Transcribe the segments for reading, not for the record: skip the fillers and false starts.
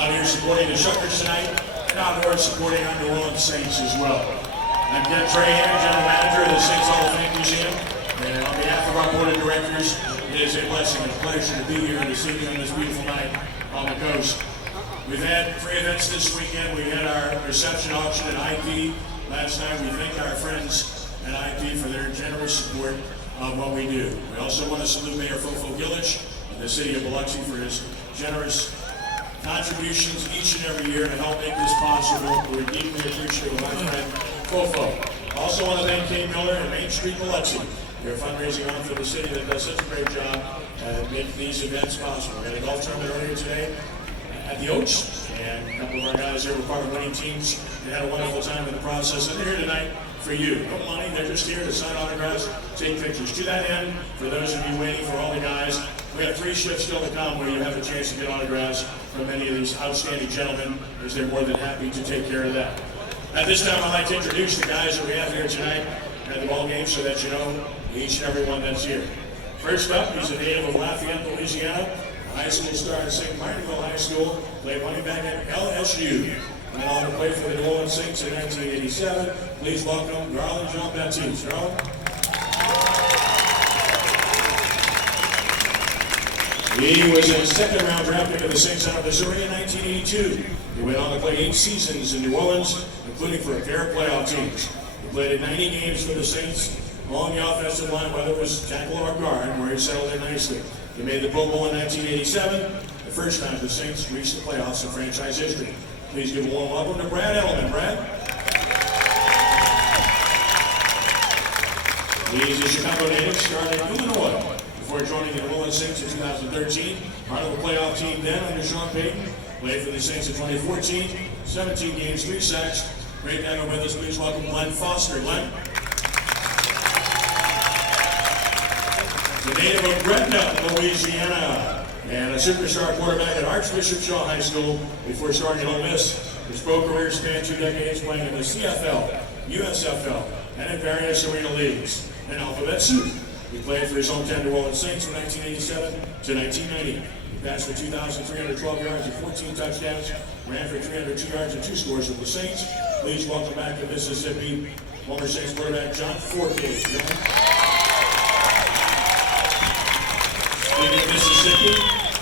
out here supporting the Shuckers tonight, and outdoors supporting our New Orleans Saints as well. I'm Garrett, General Manager of the Saints Hall of Fame Museum, and on behalf of our board of directors, it is a blessing and a pleasure to be here this evening on this beautiful night on the coast. We've had 3 events this weekend. We had our reception auction at IP last night. We thank our friends at IP for their generous support of what we do. We also want to salute Mayor Fofo Gillich of the city of Biloxi for his generous contributions each and every year to help make this possible. We're deeply appreciative of our friend Fofo. Also want to thank Kate Miller and Main Street Biloxi, their fundraising arm for the city that does such a great job at making these events possible. We had a golf tournament earlier today at the Oaks, and a couple of our guys here were part of winning teams. They had a wonderful time in the process, and they're here tonight for you. No money, they're just here to sign autographs, take pictures. To that end, for those of you waiting for all the guys, we have 3 shifts still to come where you have a chance to get autographs from many of these outstanding gentlemen, as they're more than happy to take care of that. At this time, I'd like to introduce the guys that we have here tonight at the ball game so that you know each and every one that's here. First up, he's a native of Lafayette, Louisiana, a high school star at St. Martinville High School, played running back at LSU. Went on to play for the New Orleans Saints in 1987. Please welcome Garland Jean-Batiste. Garland. He was a second-round draft pick of the Saints out of Missouri in 1982. He went on to play 8 seasons in New Orleans, including for a pair of playoff teams. He played in 90 games for the Saints along the offensive line, whether it was tackle or guard, where he settled in nicely. He made the Pro Bowl in 1987, the first time the Saints reached the playoffs in franchise history. Please give a warm welcome to Brad Edelman. Brad? He's a Chicago native, started in Illinois before joining the New Orleans Saints in 2013. Part of the playoff team then under Sean Payton. Played for the Saints in 2014, 17 games, 3 sacks. Great to have him with us. Please welcome Glenn Foster. Glenn? The native of Gretna, Louisiana, and a superstar quarterback at Archbishop Shaw High School before starting at Ole Miss. His pro career spanned 2 decades playing in the CFL, USFL, and in various arena leagues. In alphabet soup, he played for his hometown New Orleans Saints from 1987 to 1990. He passed for 2,312 yards and 14 touchdowns, ran for 302 yards and 2 scores with the Saints. Please welcome back to Mississippi, former Saints quarterback John Fourcade. Speaking of Mississippi,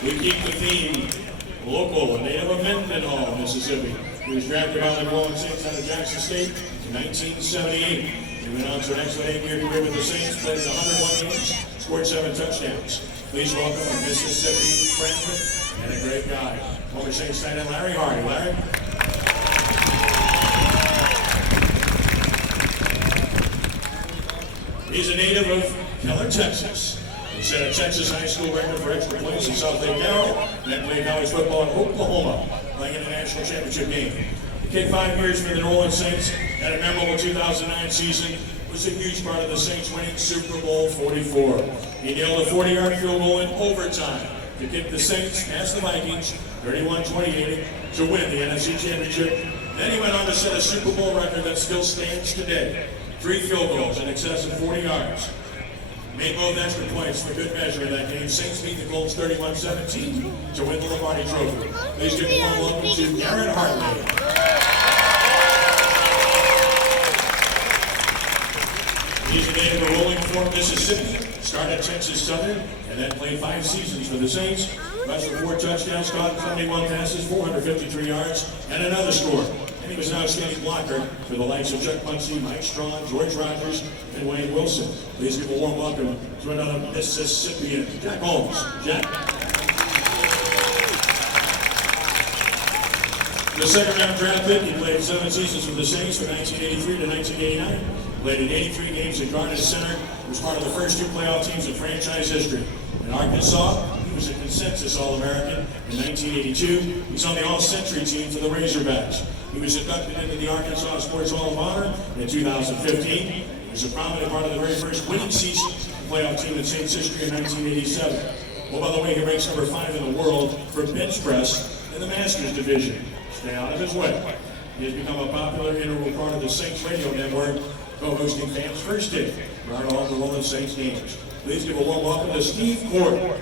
we keep the theme local, a native of Mendenhall, Mississippi. He was drafted by the New Orleans Saints out of Jackson State in 1978. He went on to an excellent 8-year career with the Saints, played in 101 games, scored 7 touchdowns. Please welcome a Mississippi friend and a great guy, former Saints tight end Larry Hartley. Larry? He's a native of Keller, Texas. He set a Texas high school record for extra points in South Lake Daryl, and then played college football in Oklahoma, playing in the national championship game. He kicked 5 years for the New Orleans Saints, had a memorable 2009 season, was a huge part of the Saints winning Super Bowl 44. He nailed a 40-yard field goal in overtime to kick the Saints past the Vikings, 31-28, to win the NFC Championship. Then he went on to set a Super Bowl record that still stands today. 3 field goals in excess of 40 yards. Made both extra points for good measure in that game. Saints beat the Colts 31-17 to win the Lombardi Trophy. Please give a warm welcome to Garrett Hartley. He's a native of Rolling Fork, Mississippi. Started Texas Southern and then played 5 seasons for the Saints. Rushed for 4 touchdowns, caught 71 passes, 453 yards, and another score. And he was an outstanding blocker for the likes of Chuck Muncie, Mike Strong, George Rogers, and Wayne Wilson. Please give a warm welcome to another Mississippian, Jack Holmes. Jack. The second-round draft pick, he played 7 seasons for the Saints from 1983 to 1989. Played in 83 games at Garland Center. Was part of the first 2 playoff teams in franchise history. In Arkansas, he was a consensus All-American in 1982. He's on the All-Century team for the Razorbacks. He was inducted into the Arkansas Sports Hall of Honor in 2015. He was a prominent part of the very first winning season playoff team in Saints history in 1987. Well, by the way, he ranks number 5 in the world for bench press in the Masters division. Stay out of his way. He has become a popular integral part of the Saints radio network, co-hosting fans' first day prior to all the New Orleans Saints games. Please give a warm welcome to Steve Korte.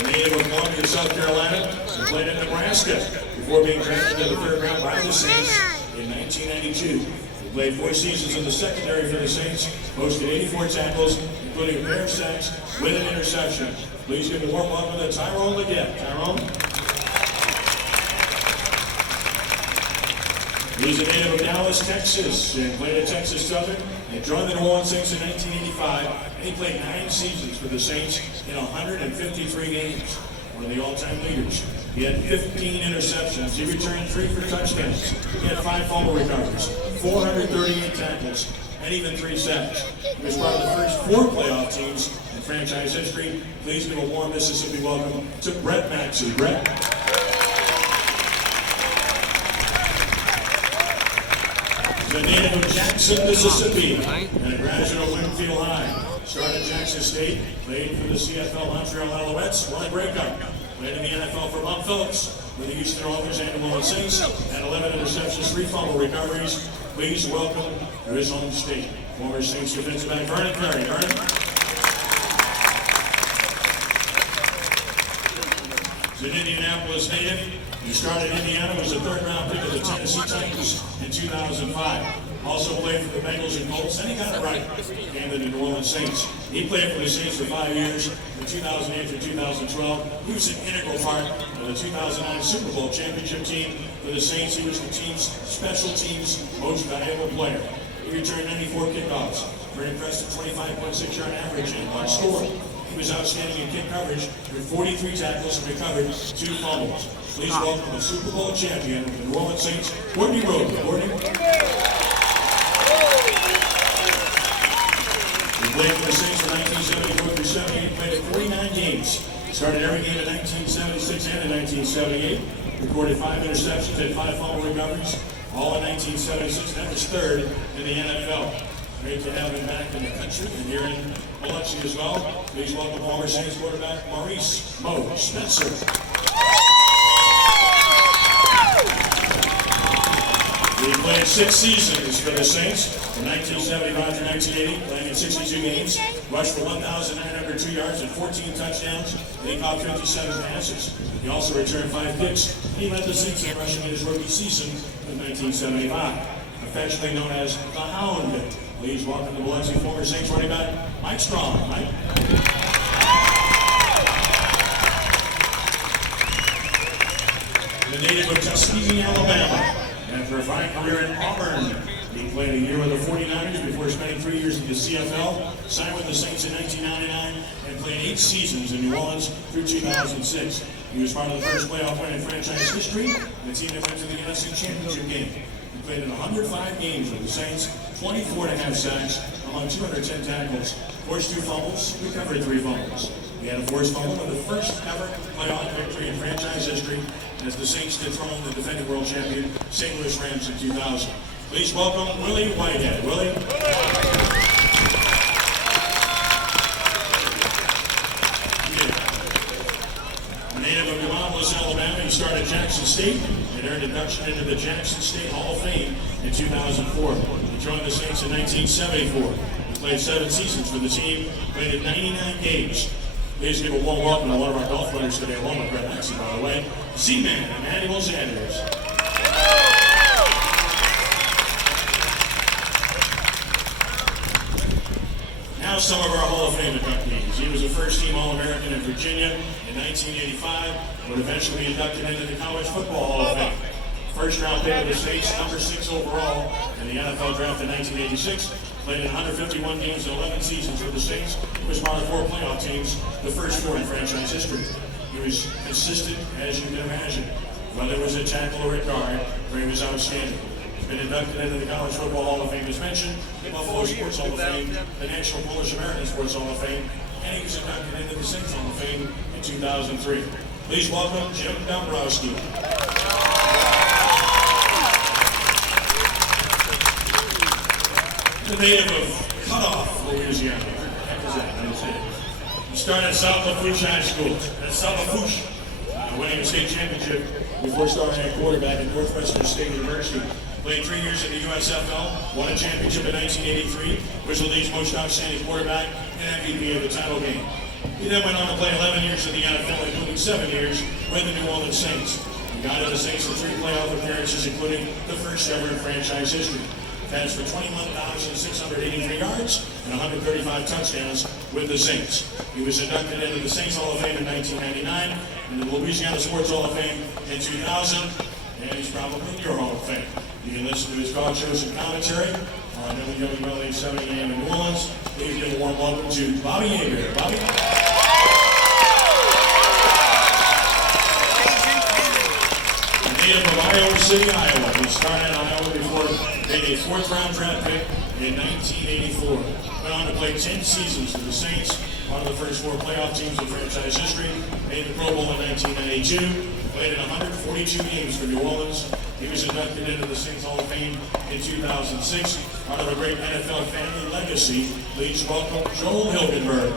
a native of Columbia, South Carolina, and played in Nebraska before being drafted to the third round by the Saints in 1992. He played 4 seasons in the secondary for the Saints, posted 84 tackles, including a pair of sacks with an interception. Please give a warm welcome to Tyrone Legette. Tyrone. He's a native of Dallas, Texas, and played at Texas Southern and joined the New Orleans Saints in 1985. And he played 9 seasons for the Saints in 153 games, one of the all-time leaders. He had 15 interceptions. He returned 3 for touchdowns. He had 5 fumble recoveries, 438 tackles, and even 3 sacks. He was part of the first 4 playoff teams in franchise history. Please give a warm Mississippi welcome to Brett Maxie. Brett. The native of Jackson, Mississippi, and a graduate of Winfield High. Started Jackson State, played for the CFL Montreal Alouettes, won a Grey Cup. Played in the NFL for Bob Phillips, with the Houston Rockers and the New Orleans Saints, had 11 interceptions, 3 fumble recoveries. Please welcome to his home state, former Saints defensive back Vernon. Vernon. He's an Indianapolis native. He started in Indiana, was a third-round pick of the Tennessee Titans in 2005. Also played for the Bengals and Colts, and he got it right. Came to the New Orleans Saints. He played for the Saints for 5 years, from 2008 to 2012. He was an integral part of the 2009 Super Bowl championship team for the Saints. He was the team's special teams most valuable player. He returned 94 kickoffs for an impressive 25.6-yard average and 1 score. He was outstanding in kick coverage with 43 tackles and recovered 2 fumbles. Please welcome the Super Bowl champion of the New Orleans Saints, Korte. Korte. He played for the Saints from 1974 through 78, played in 49 games. Started every game in 1976 and in 1978. Recorded 5 interceptions and 5 fumble recoveries, all in 1976. That was 3rd in the NFL. Great to have him back in the country and here in Biloxi as well. Please welcome former Saints quarterback Maurice Mo Spencer. He played 6 seasons for the Saints, from 1975 to 1980, playing in 62 games, rushed for 1,902 yards and 14 touchdowns, and he caught 57 passes. He also returned 5 kicks. He led the Saints in rushing in his rookie season in 1975, affectionately known as the Hound. Please welcome the Biloxi former Saints running back, Mike Strong. Mike. The native of Tuskegee, Alabama. After a fine career in Auburn, he played a year with the 49ers before spending 3 years in the CFL, signed with the Saints in 1999, and played 8 seasons in New Orleans through 2006. He was part of the first playoff win in franchise history, and the team that went to the NFC Championship game. He played in 105 games with the Saints, 24.5 sacks, among 210 tackles, forced 2 fumbles, recovered 3 fumbles. He had a forced fumble in the first ever playoff victory in franchise history as the Saints dethroned the defending world champion St. Louis Rams in 2000. Please welcome Willie Whitehead. Willie. A native of Biloxi, Alabama, he started Jackson State and earned induction into the Jackson State Hall of Fame in 2004. He joined the Saints in 1974. He played 7 seasons for the team, played in 99 games. Please give a warm welcome to one of our golf players today, along with Brett Maxie, by the way, Z-Man Emmanuel Zanders. Now some of our Hall of Fame inductees. He was a first-team All-American in Virginia in 1985, would eventually be inducted into the College Football Hall of Fame. First-round pick of the Saints, number 6 overall in the NFL Draft in 1986. Played in 151 games and 11 seasons for the Saints. He was part of 4 playoff teams, the first 4 in franchise history. He was consistent, as you can imagine. Whether it was a tackle or a guard, he was outstanding. He's been inducted into the College Football Hall of Fame, as mentioned, the Buffalo Sports Hall of Fame, the National Polish American Sports Hall of Fame, and he was inducted into the Saints Hall of Fame in 2003. Please welcome Jim Dombrowski. The native of Cutoff, Louisiana. What the heck is that? I don't say it. He started at South Lafourche High School. That's South Lafourche. Winning a state championship before starting at quarterback at Northwestern State University. Played 3 years in the USFL, won a championship in 1983, was the league's most outstanding quarterback and MVP of the title game. He then went on to play 11 years in the NFL, including 7 years with the New Orleans Saints. He got to the Saints in 3 playoff appearances, including the first ever in franchise history. Passed for 21,683 yards and 135 touchdowns with the Saints. He was inducted into the Saints Hall of Fame in 1999 and the Louisiana Sports Hall of Fame in 2000, and he's probably in your Hall of Fame. You can listen to his talk shows and commentary on WWL 70 AM in New Orleans. Please give a warm welcome to Bobby Hebert. Bobby? Native of Iowa City, Iowa. He started in Iowa before being a 4th-round draft pick in 1984. Went on to play 10 seasons for the Saints, one of the first 4 playoff teams in franchise history. Made the Pro Bowl in 1992. Played in 142 games for New Orleans. He was inducted into the Saints Hall of Fame in 2006. Part of a great NFL family legacy. Please welcome Joel Hilgenberg.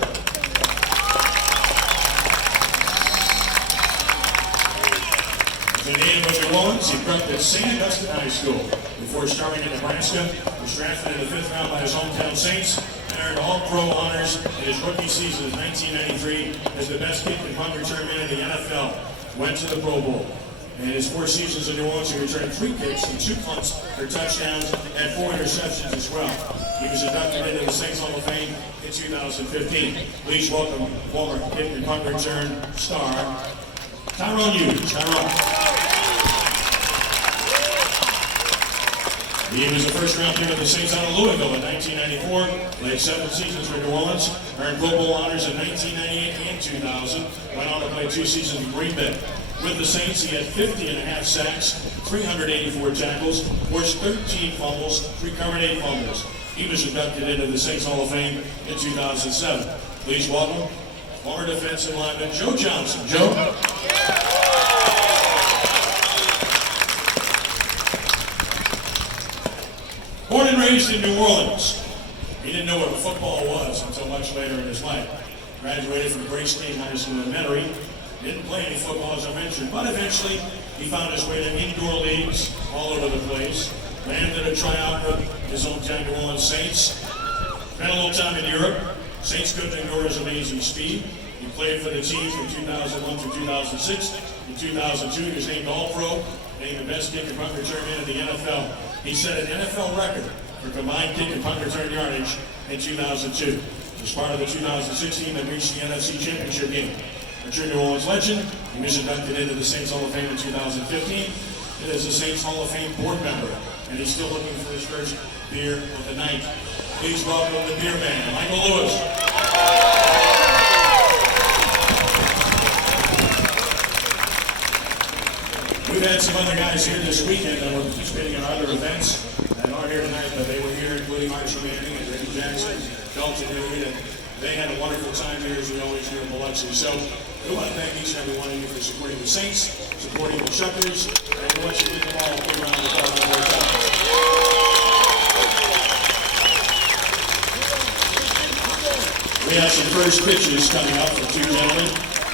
As a native of New Orleans, he grew up at St. Augustine High School. Before starting in Nebraska, he was drafted in the 5th round by his hometown Saints and earned All-Pro honors in his rookie season in 1993 as the best kick and punt return man in the NFL. Went to the Pro Bowl. In his 4 seasons in New Orleans, he returned 3 kicks and 2 punts for touchdowns and 4 interceptions as well. He was inducted into the Saints Hall of Fame in 2015. Please welcome former kick and punt return star, Tyrone Hughes. Tyrone. He was a first-round pick of the Saints out of Louisville in 1994, played 7 seasons for New Orleans, earned Pro Bowl honors in 1998 and 2000, went on to play 2 seasons in Green Bay. With the Saints, he had 50.5 sacks, 384 tackles, forced 13 fumbles, recovered 8 fumbles. He was inducted into the Saints Hall of Fame in 2007. Please welcome former defensive lineman Joe Johnson. Joe? Born and raised in New Orleans, he didn't know what football was until much later in his life. Graduated from Gray State High School Elementary. Didn't play any football, as I mentioned, but eventually he found his way to indoor leagues all over the place. Landed a tryout with his hometown New Orleans Saints. Spent a little time in Europe. Saints couldn't ignore his amazing speed. He played for the team from 2001 through 2006. In 2002, he was named All-Pro, named the best kick and punt return man in the NFL. He set an NFL record for combined kick and punt return yardage in 2002. He was part of the 2016 that reached the NFC Championship game. A true New Orleans legend, he was inducted into the Saints Hall of Fame in 2015. He is a Saints Hall of Fame board member, and he's still looking for his first beer of the night. Please welcome the beer man, Michael Lewis. We've had some other guys here this weekend that were participating in other events that aren't here tonight, but they were here, including Archie and Rickey Jackson, Dalton, Hilliard, and they had a wonderful time here, as we always do in Biloxi. So we want to thank each and every one of you for supporting the Saints, supporting the Shuckers, and we want you to give them all a big round of applause one more time. We have some first pitches coming up from 2 gentlemen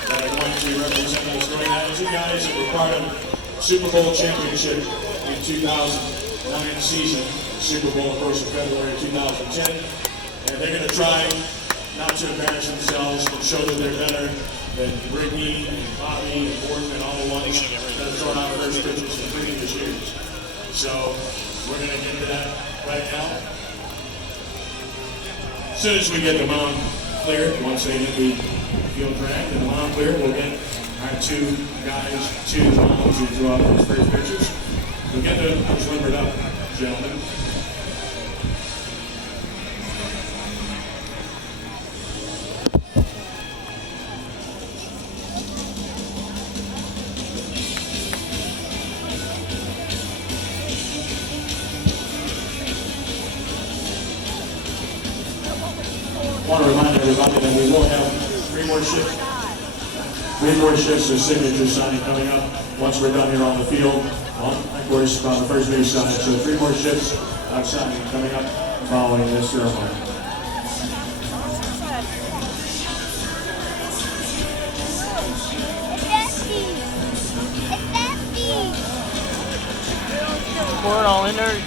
that are going to represent us during that. 2 guys that were part of Super Bowl championship in 2009 season. Super Bowl, of course, in February 2010. And they're going to try not to embarrass themselves and show that they're better than Rickey and Bobby and Korte and all the ones that have thrown out first pitches in previous years. So we're going to get to that right now. As soon as we get the mound cleared, once they get the field track and the mound cleared, we'll get our 2 guys to the mound to draw those first pitches. We'll get those limbered up, gentlemen. I want to remind everybody that we will have 3 more shifts of signature signing coming up once we're done here on the field. Well, of course, on the first base side. So 3 more shifts of signing coming up following this ceremony. Pour it all in there.